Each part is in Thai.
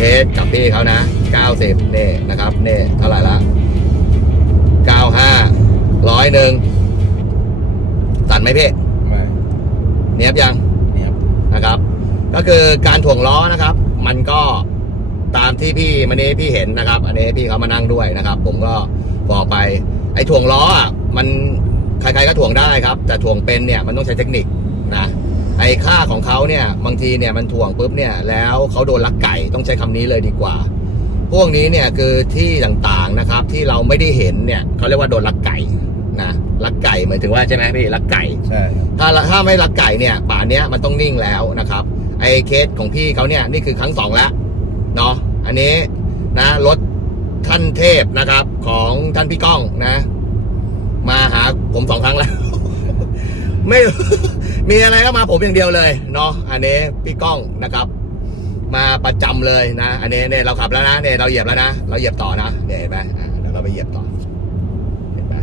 พี่เขานะ 90นี่นะครับนี่เท่าไหร่ละ 95ร้อยหนึ่งสั่นไหมพี่ไม่เนียบยังเนี่ยครับนะครับ ก็คือการถ่วงล้อนะครับ มันก็ตามที่พี่มันนี้พี่เห็นนะครับ อันนี้พี่เขามานั่งด้วยนะครับ ผมก็บอกไป ไอ้ถ่วงล้ออะมันใครๆก็ถ่วงได้ครับ แต่ถ่วงเป็นเนี่ยมันต้องใช้เทคนิคนะ ไอ้ค่าของเขาเนี่ยบางทีเนี่ยมันถ่วงปุ๊บเนี่ยแล้วเขาโดนลักไก่ต้องใช้คำนี้เลยดีกว่า พวกนี้เนี่ยคือที่ต่างๆนะครับที่เราไม่ได้เห็นเนี่ยเขาเรียกว่าโดนลักไก่นะลักไก่หมายถึงว่าใช่ไหมพี่ลักไก่ใช่ครับถ้าถ้าไม่รักไก่เนี่ยป่านเนี้ยมันต้องนิ่งแล้วนะครับไอ้เคสของพี่เขาเนี่ยนี่คือครั้งสองแล้วเนาะอันนี้นะรถท่านเทพนะครับของท่านพี่ก้องนะ มาหาผมสองครั้งแล้ว ไม่ มีอะไรก็มาผมอย่างเดียวเลยเนาะอันนี้พี่ก้องนะครับ มาประจำเลยนะ อันนี้เนี่ยเราขับแล้วนะเนี่ยเราเหยียบแล้วนะเราเหยียบต่อนะเนี่ยเห็นไหมอ่าเดี๋ยวเราไปเหยียบต่อเห็นไหม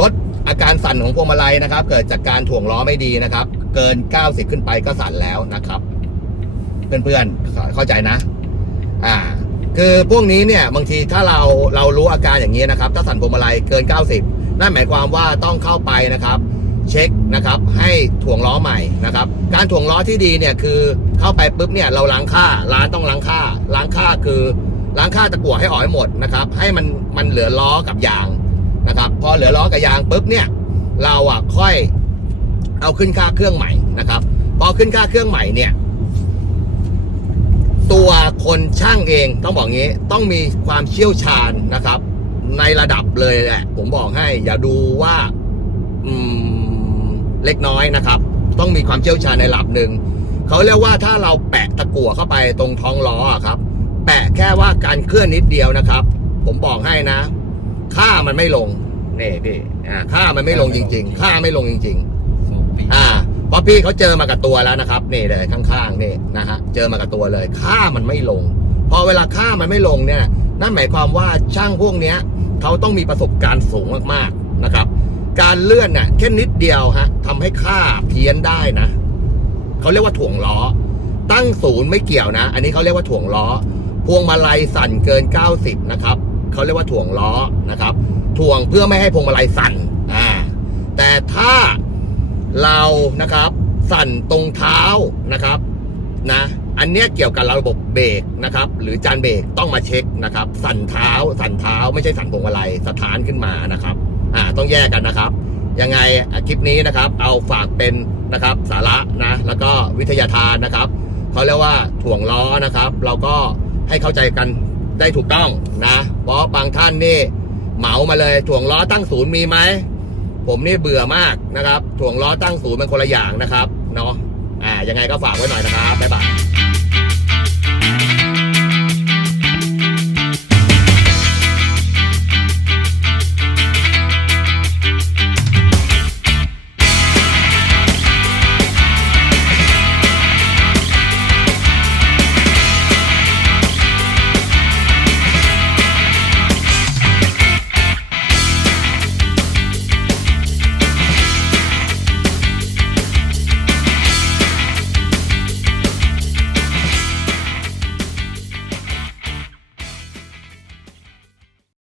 รถอาการสั่นของพวงมาลัยนะครับ เกิดจากการถ่วงล้อไม่ดีนะครับ เกิน 90 ขึ้นไปก็สั่นแล้วนะครับ เพื่อนๆเข้าใจนะ อ่า คือพวกนี้เนี่ยบางทีถ้าเราเรารู้อาการอย่างนี้นะครับ ถ้าสั่นพวงมาลัยเกิน 90 นั่นหมายความว่าต้องเข้าไปนะครับ เช็คนะครับ ให้ถ่วงล้อใหม่นะครับ การถ่วงล้อที่ดีเนี่ยคือเข้าไปปุ๊บเนี่ยเราล้างค่าร้านต้องล้างค่าล้างค่าคือล้างค่าตะกั่วให้ออกให้หมดนะครับ ให้มันมันเหลือล้อกับยางนะครับ พอเหลือล้อกับยางปุ๊บเนี่ย เราอะค่อยเอาขึ้นค่าเครื่องใหม่นะครับ พอขึ้นค่าเครื่องใหม่เนี่ย ตัวคนช่างเองต้องบอกงี้ต้องมีความเชี่ยวชาญนะครับ ในระดับเลยแหละผมบอกให้ อย่าดูว่า เล็กน้อยนะครับ ต้องมีความเชี่ยวชาญในระดับหนึ่งเขาเรียกว่าถ้าเราแปะตะกั่วเข้าไปตรงท้องล้ออะครับ แปะแค่ว่าการเคลื่อนนิดเดียวนะครับ ผมบอกให้นะ ค่ามันไม่ลงนี่พี่อ่าค่ามันไม่ลงจริง ๆ ค่าไม่ลงจริงสองปีๆอ่าเพราะพี่เขาเจอมากับตัวแล้วนะครับ นี่เลยข้างๆนี่นะฮะเจอมากับตัวเลย ค่ามันไม่ลง พอเวลาค่ามันไม่ลงเนี่ยนั่นหมายความว่าช่างพวกเนี้ยเขาต้องมีประสบการณ์สูงมากๆนะครับ การเลื่อนเนี่ยแค่นิดเดียวฮะทำให้ค่าเพี้ยนได้นะเขาเรียกว่าถ่วงล้อ ตั้งศูนย์ไม่เกี่ยวนะ อันนี้เขาเรียกว่าถ่วงล้อ พวงมาลัยสั่นเกิน 90 นะครับเขาเรียกว่าถ่วงล้อนะครับถ่วงเพื่อไม่ให้พวงมาลัยสั่นอ่าแต่ถ้าเรานะครับ สั่นตรงเท้านะครับนะอันเนี้ยเกี่ยวกับระบบเบรกนะครับ หรือจานเบรกต้องมาเช็คนะครับ สั่นเท้า สั่นเท้า ไม่ใช่สั่นพวงมาลัยสถานขึ้นมานะครับ อ่าต้องแยกกันนะครับ ยังไงคลิปนี้นะครับ เอาฝากเป็นนะครับสาระนะแล้วก็วิทยาทานนะครับเขาเรียกว่าถ่วงล้อนะครับ เราก็ให้เข้าใจกันได้ถูกต้องนะเพราะบางท่านนี่เหมามาเลยถ่วงล้อตั้งศูนย์มีไหมผมนี่เบื่อมากนะครับถ่วงล้อตั้งศูนย์เป็นคนละอย่างนะครับเนาะอ่ายังไงก็ฝากไว้หน่อยนะครับบ๊ายบาย